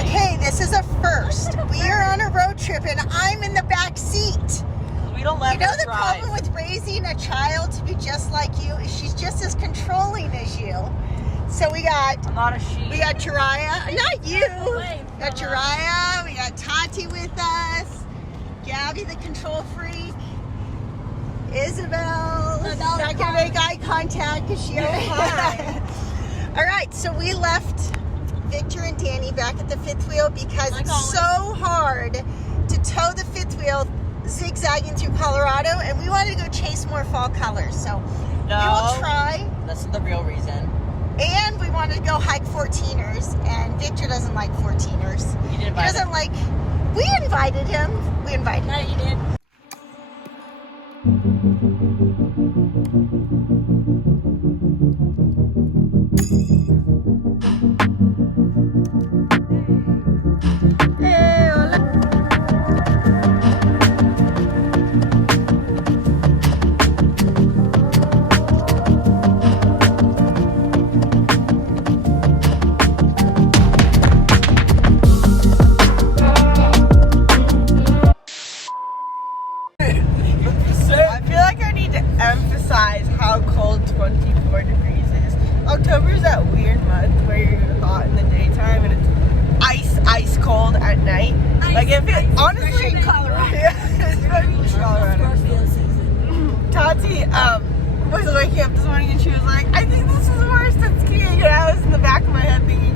Okay, this is a first. We are on a road trip and I'm in the back seat. We don't let her You know the drive. problem with raising a child to be just like you is she's just as controlling as you. So we got I'm not a she. We got Jiraiya, not you. We got Jiraiya, we got Tati with us, Gabi the control freak, Isabelle. Not gonna make eye contact because she already. All right, so we left Victor and Danny back at the fifth wheel because it's so hard to tow the fifth wheel zigzagging through Colorado, and we wanted to go chase more fall colors. So we will try. That's the real reason. And we wanted to go hike 14ers, and Victor doesn't like 14ers. You didn't invite He doesn't like. We invited him. We invited him. No, you did. I feel like I need to emphasize how cold 24 degrees is. October is that weird month where you're hot in the daytime and it's ice cold at night. Honestly, in Colorado. Especially in Colorado. Tati was waking up this morning and she was like, I think this is worse than skiing. And I was in the back of my head thinking,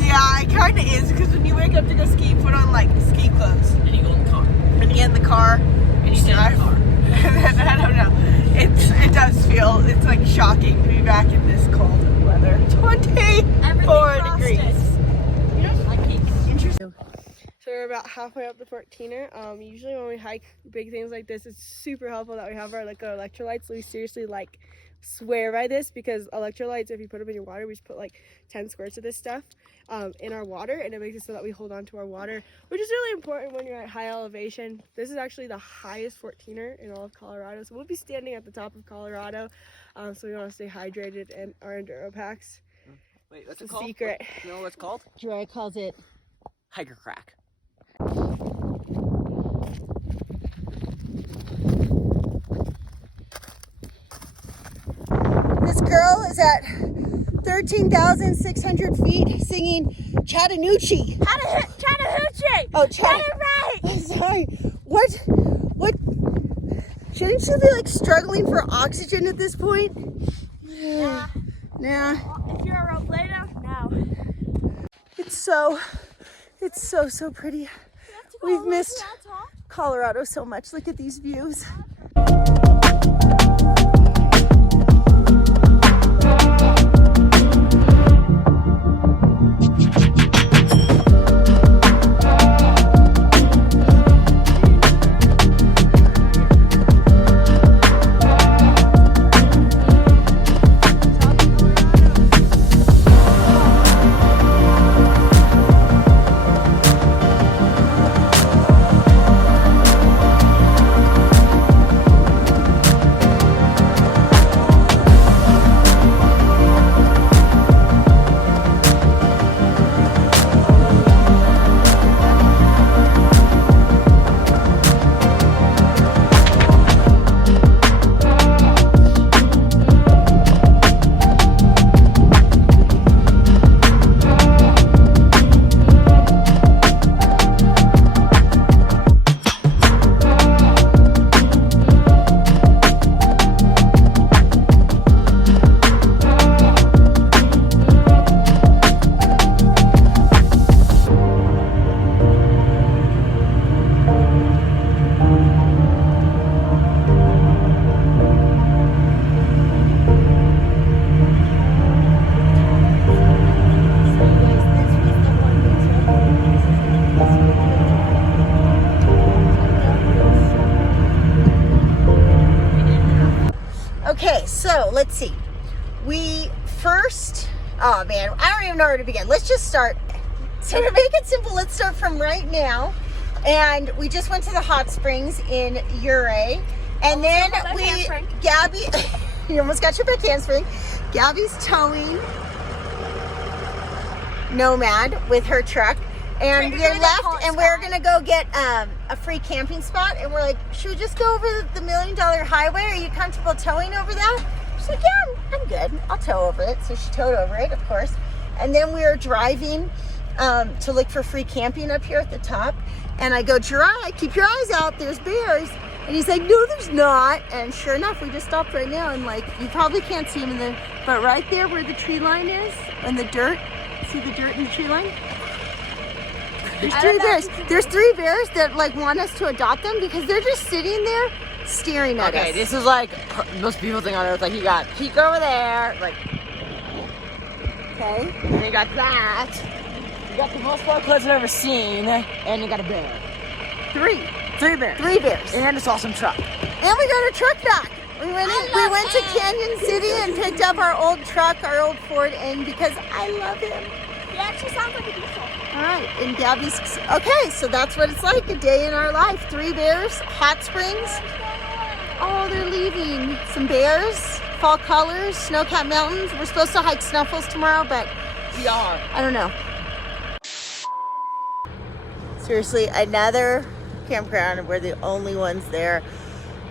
yeah, it kind of is, because when you wake up to go ski, you put on like ski clothes. And you go in the car. And you get in the car. And you stay in the car. And then, I don't know. It does feel, it's like shocking to be back in this cold weather. 24 degrees. Interesting. So we're about halfway up the 14er. Usually when we hike big things like this, it's super helpful that we have our electrolytes. So we seriously swear by this, because electrolytes, if you put them in your water, we just put 10 squirts of this stuff in our water, and it makes it so that we hold on to our water, which is really important when you're at high elevation. This is actually the highest 14er in all of Colorado, so we'll be standing at the top of Colorado, so we want to stay hydrated and our enduro packs. Wait, what's it It's a called? secret. You know what it's called? Jiraiya calls it. Hiker crack. This girl is at 13,600 feet singing Chattanoochie. Chattahoochee! Oh, right! Sorry. What? Shouldn't she be struggling for oxygen at this point? Nah. Nah. If you're a rope later, no. It's so pretty. We've missed Colorado so much. Look at these views. Okay, so let's see. We first, oh man, I don't even know where to begin. Let's just start. So to make it simple, let's start from right now. And we just went to the hot springs in Jiraiya. And then Gabi, you almost got your back handspring. Gabi's towing Nomad with her truck. And we left, and we're gonna go get a free camping spot. And we're like, should we just go over the $1 Million Highway? Are you comfortable towing over that? She's like, yeah, I'm good. I'll tow over it. So she towed over it, of course. And then we were driving to look for free camping up here at the top. And I go, Jiraiya, keep your eyes out. There's bears. And he's like, no, there's not. And sure enough, we just stopped right now. And like, you probably can't see him in the, but right there where the tree line is, and the dirt, see the dirt in the tree line? There's 3 bears. There's 3 bears that like want us to adopt them because they're just sitting there staring at us. Okay, this is like the most beautiful thing on earth. Like you got peek over there, like Okay. and you got that. You got the most far clothes I've ever seen, and you got a bear. 3 bears. 3 bears. And this awesome truck. And we got a truck back. We went to Canyon City and picked up our old truck, our old Ford N, because I love him. He actually sounds like a diesel. All right, and Gabi's, okay, so that's what it's like, a day in our life. 3 bears, hot springs. Oh, they're leaving. Some bears, fall colors, snow-capped mountains. We're supposed to hike Sneffles tomorrow, but We are. I don't know. Seriously, another campground and we're the only ones there.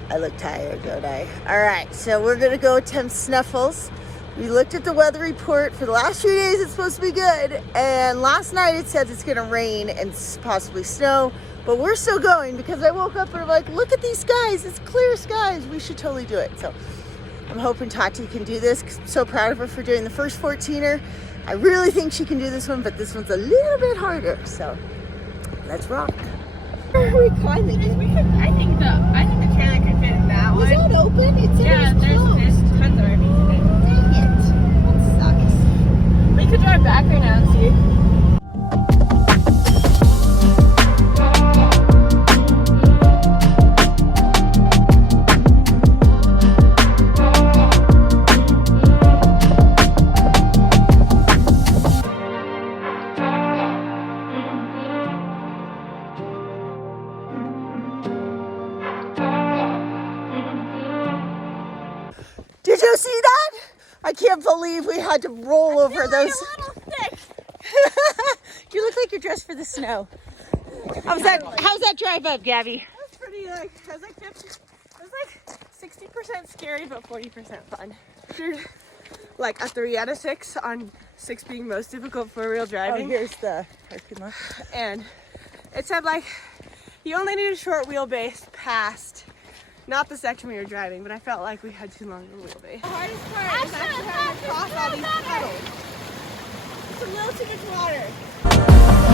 I look tired, don't I? All right, so we're gonna go attempt Sneffles. We looked at the weather report for the last few days. It's supposed to be good. And last night it said it's gonna rain and possibly snow, but we're still going because I woke up and I'm like, look at these skies. It's clear skies. We should totally do it. So I'm hoping Tati can do this. I'm so proud of her for doing the first 14er. I really think she can do this one, but this one's a little bit harder. So let's rock. Where are we climbing? I think the trailer could fit in that Was one. that open? It said Yeah, it was closed. there's tons of RVs in it. Dang it. That sucks. We could drive back right now and see. Did you see that? I can't believe we had to roll over those. You look like you're dressed for the snow. How's that drive up, Gabi? That's pretty it was like 50, it was like 60% scary but 40% fun. Like a 3 out of 6 on 6 being most difficult for real driving. Oh, here's the parking lot. And it said like you only need a short wheelbase past, not the section we were driving, but I felt like we had too long of a wheelbase. The hardest part is actually having to cross all these puddles. It's a little too much water.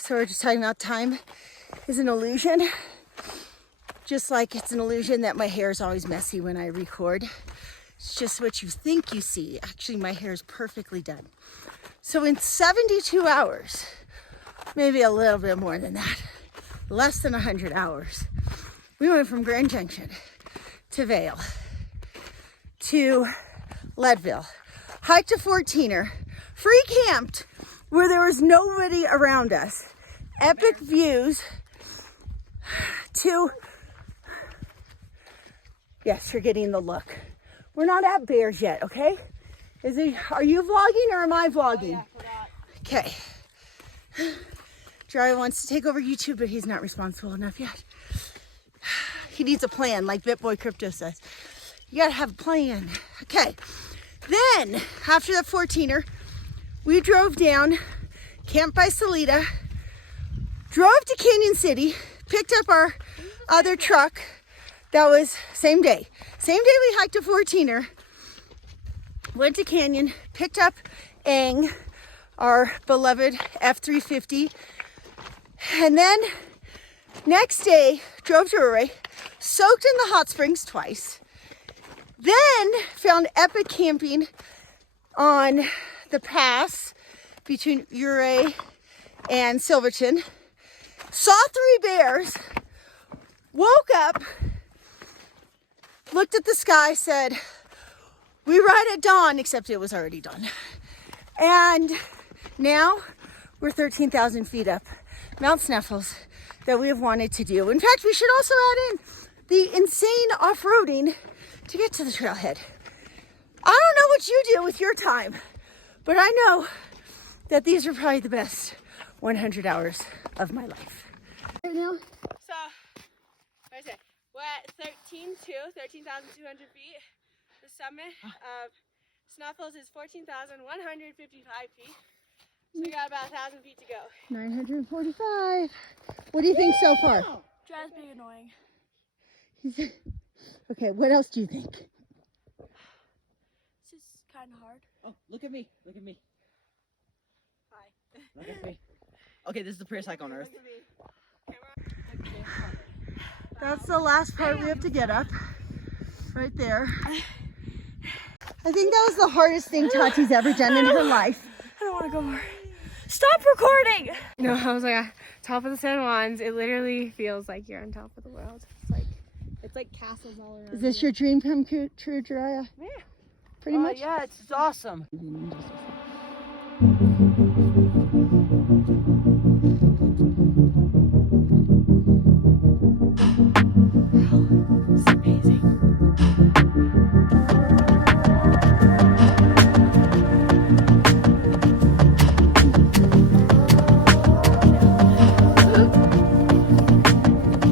So we're just talking about time is an illusion. Just like it's an illusion that my hair is always messy when I record. It's just what you think you see. Actually, my hair is perfectly done. So in 72 hours, maybe a little bit more than that, less than 100 hours, we went from Grand Junction to Vail to Leadville, hiked a 14er, free camped where there was nobody around us, epic views to, yes, you're getting the look. We're not at bears yet, okay? Are you vlogging or am I vlogging? Oh, yeah, Okay. Jiraiya wants to take over YouTube, but he's not responsible enough yet. He needs a plan, like BitBoy Crypto says. You gotta have a plan. Okay. Then, after the 14er, we drove down, camped by Salida, drove to Canyon City, picked up our other truck, That was same day. Same day we hiked a 14er. Went to Canyon, picked up Aang, our beloved F350. And then next day, drove to Jiraiya, soaked in the hot springs twice. Then found epic camping on the pass between Jiraiya and Silverton. Saw 3 bears, woke up, looked at the sky, said, we ride at dawn, except it was already done. And now we're 13,000 feet up Mount Sneffles that we have wanted to do. In fact, we should also add in the insane off-roading to get to the trailhead. I don't know what you do with your time, but I know that these are probably the best 100 hours of my life. Right now, So, what is it? We're at 13,200 feet. The summit of Sneffles is 14,155 feet. So we got about 1,000 feet to go. 945. What do you think so far? Drives me annoying. Okay, what else do you think? It's just kind of hard. Oh, look at me. Look at me. Hi. Look at me. Okay, this is the prettiest hike on earth. That's the last part we have to get up. Right there. I think that was the hardest thing Tati's ever done in her life. I don't want to go more. Stop recording! No, I was like on top of the San Juans. It literally feels like you're on top of the world. It's like castles all around. Is this your dream come true, Jiraiya? Yeah. Pretty much? Yeah, it's awesome. It's amazing.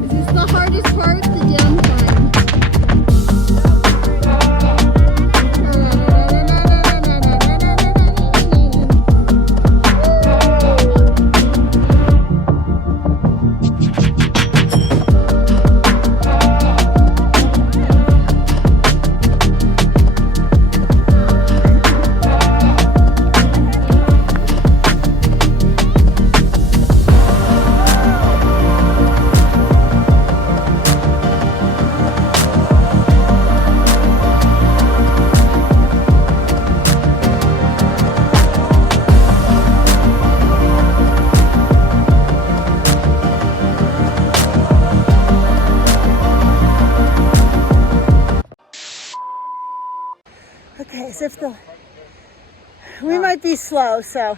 Is this the hardest part? The down climb? Okay, as if we might be slow, so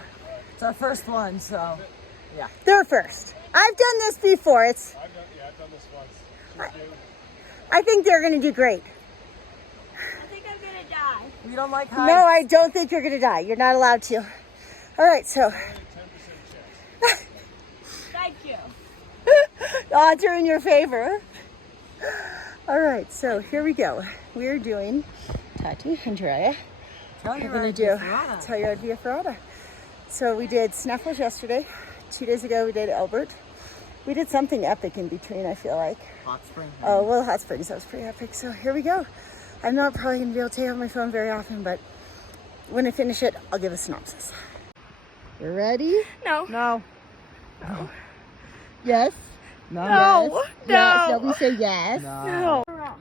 It's our first one, so yeah. they're first. I've done this before. I've done this once. I think they're gonna do great. I think I'm gonna die. We don't like No, heights. I don't think you're gonna die. You're not allowed to. All right, so 10% chance. Thank you. the odds are in your favor. All right, so here we go. We're doing Tati and Jiraiya. We're gonna do Telluride via Ferrata. So we did Sneffles yesterday. 2 days ago we did Elbert. We did something epic in between, I feel like. Hot spring. Oh, well, Hot Springs, that was pretty epic. So here we go. I'm not probably gonna be able to take out my phone very often, but when I finish it, I'll give a synopsis. You ready? No. No. Yes? No. No. Yes. No. We say yes. No. Rock.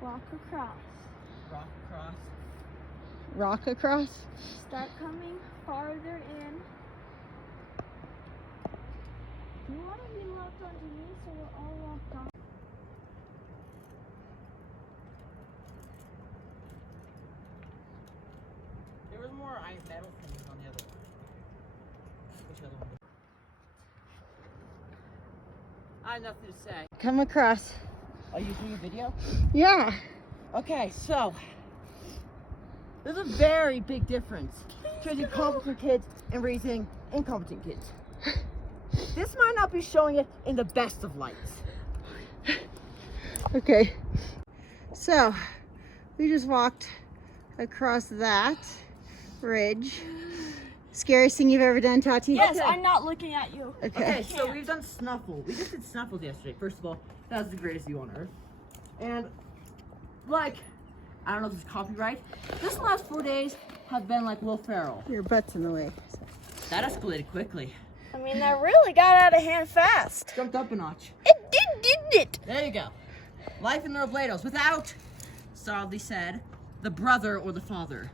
Walk across. Rock cross. Rock across. Start coming farther in. You want to be locked onto me so we're all locked on. There was more metal things on the other one. Which other one? I have nothing to say. Come across. Are you doing a video? Yeah. Okay, so there's a very big difference between competent kids and raising incompetent kids. This might not be showing it in the best of lights. Okay. So, we just walked across that ridge. Scariest thing you've ever done, Tati? Yes, I'm not looking at you. Okay. Okay, so we've done Snuffle. We just did Snuffles yesterday. First of all, That's the greatest view on earth. And like, I don't know if this is copyright. This last 4 days have been like Will Ferrell. Your butt's in the way. That escalated quickly. I mean, that really got out of hand fast. Jumped up a notch. It did, didn't it? There you go. Life in the Roblados without, sadly said, the brother or the father.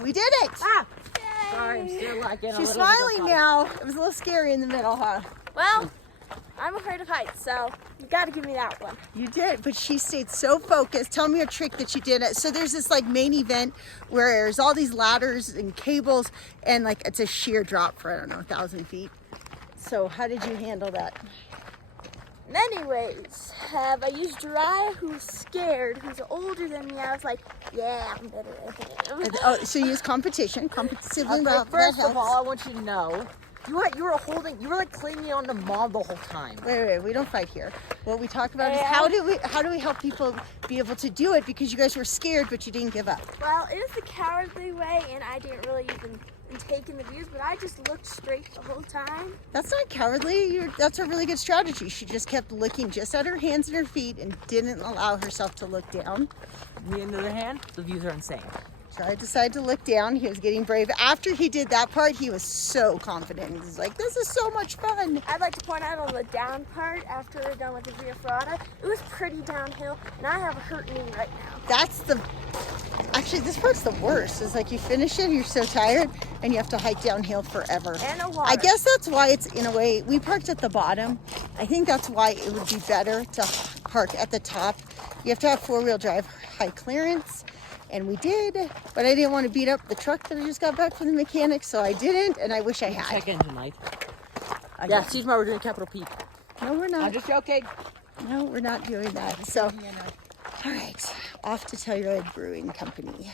We did it! Sorry, I'm still like in a She's little bit of smiling height. now. It was a little scary in the middle, huh? Well, I'm afraid of heights, so you gotta give me that one. You did, but she stayed so focused. Tell me a trick that you did. So there's this like main event where there's all these ladders and cables and like it's a sheer drop for, I don't know, 1,000 feet. So how did you handle that? In any ways, I used Jiraiya, who's scared, who's older than me. I was like, yeah, I'm better at him. Oh, so you use competitively. Okay, first of all, I want you to know, you were like clinging on to Mom the whole time. Wait, we don't fight here. What we talk about is how do we help people be able to do it, because you guys were scared but you didn't give up. Well, it was the cowardly way, and I didn't really even take in the views, but I just looked straight the whole time. That's not cowardly. That's a really good strategy. She just kept looking just at her hands and her feet and didn't allow herself to look down. On the other hand, the views are insane. So I decided to look down. He was getting brave. After he did that part, he was so confident. He was like, this is so much fun. I'd like to point out on the down part, after we're done with the Via Ferrata, it was pretty downhill, and I have a hurt knee right now. Actually, this part's the worst. It's like you finish it, you're so tired, and you have to hike downhill forever. And a water. I guess that's why it's, in a way, we parked at the bottom. I think that's why it would be better to park at the top. You have to have four-wheel drive high clearance, and we did, but I didn't want to beat up the truck that I just got back from the mechanic, so I didn't, and I wish I had. Check engine light. Yeah, excuse me, we're doing capital P. No, we're not. I'm just joking. No, we're not doing that. So, all right, off to Telluride Brewing Company.